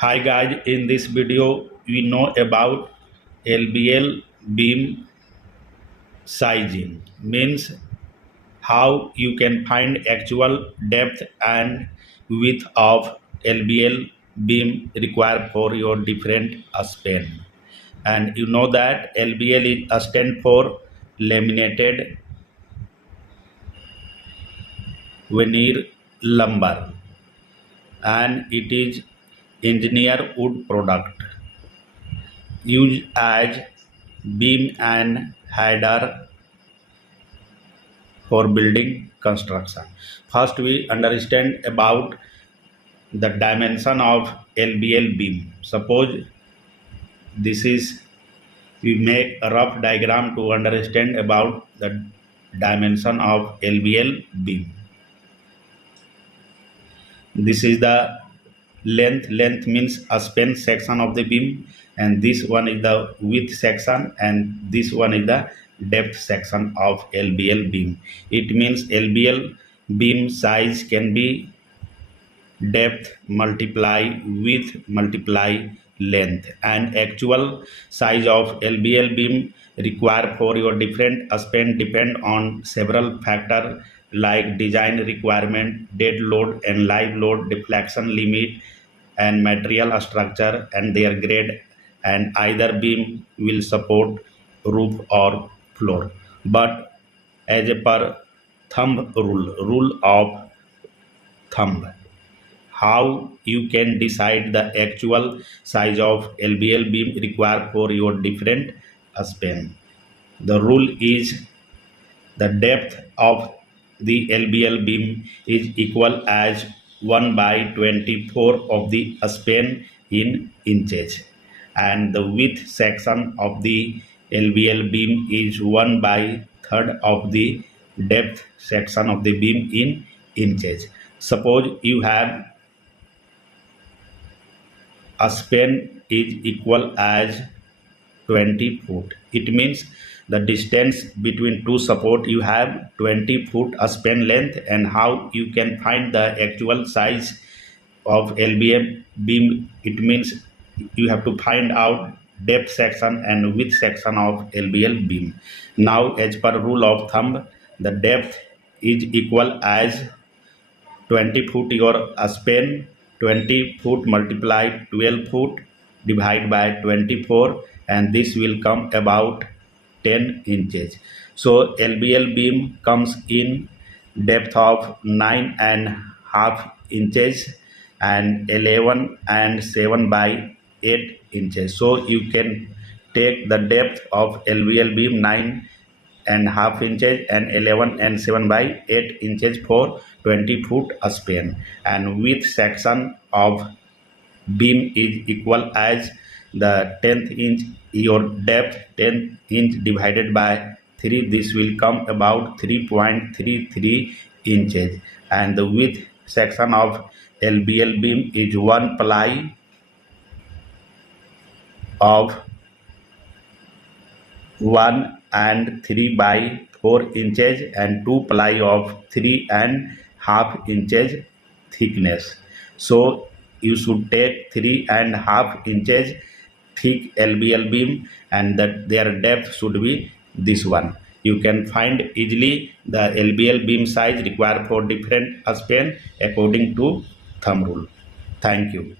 Hi guys, in this video we know about LVL beam sizing, means how you can find actual depth and width of LVL beam required for your different span. And you know that LVL is a stand for laminated veneer lumber, and it is engineered wood product used as beam and header for building construction. First, we understand about the dimension of LVL beam. Suppose this is, we make a rough diagram to understand about the dimension of LVL beam. This is the length. Length means a span section of the beam, and this one is the width section, and this one is the depth section of LVL beam. It means LVL beam size can be depth multiply width multiply length, and actual size of LVL beam required for your different span depend on several factors like design requirement, dead load and live load, deflection limit, and material structure and their grade, and either beam will support roof or floor. But as a per thumb rule of thumb, how you can decide the actual size of LVL beam required for your different span. The rule is the depth of the LVL beam is equal as 1 by 24 of the span in inches, and the width section of the LVL beam is 1 by 3rd of the depth section of the beam in inches. Suppose you have a span is equal as 20 foot. It means the distance between two support you have 20 foot a span length, and how you can find the actual size of LVL beam. It means you have to find out depth section and width section of LVL beam. Now, as per rule of thumb, the depth is equal as 20 foot your span, 20 foot multiply 12 foot divided by 24, and this will come about 10 inches. So LVL beam comes in depth of 9.5 inches and 11 and 7 by 8 inches. So you can take the depth of LVL beam 9.5 inches and 11 and 7 by 8 inches for 20 foot span, and width section of beam is equal as the 10th inch your depth 10th inch divided by 3, this will come about 3.33 inches, and the width section of LVL beam is 1 ply of 1 and 3 by 4 inches and 2 ply of 3.5 inches thickness. So you should take 3.5 inches thick LVL beam, and that their depth should be this one. You can find easily the LVL beam size required for different span according to thumb rule. Thank you.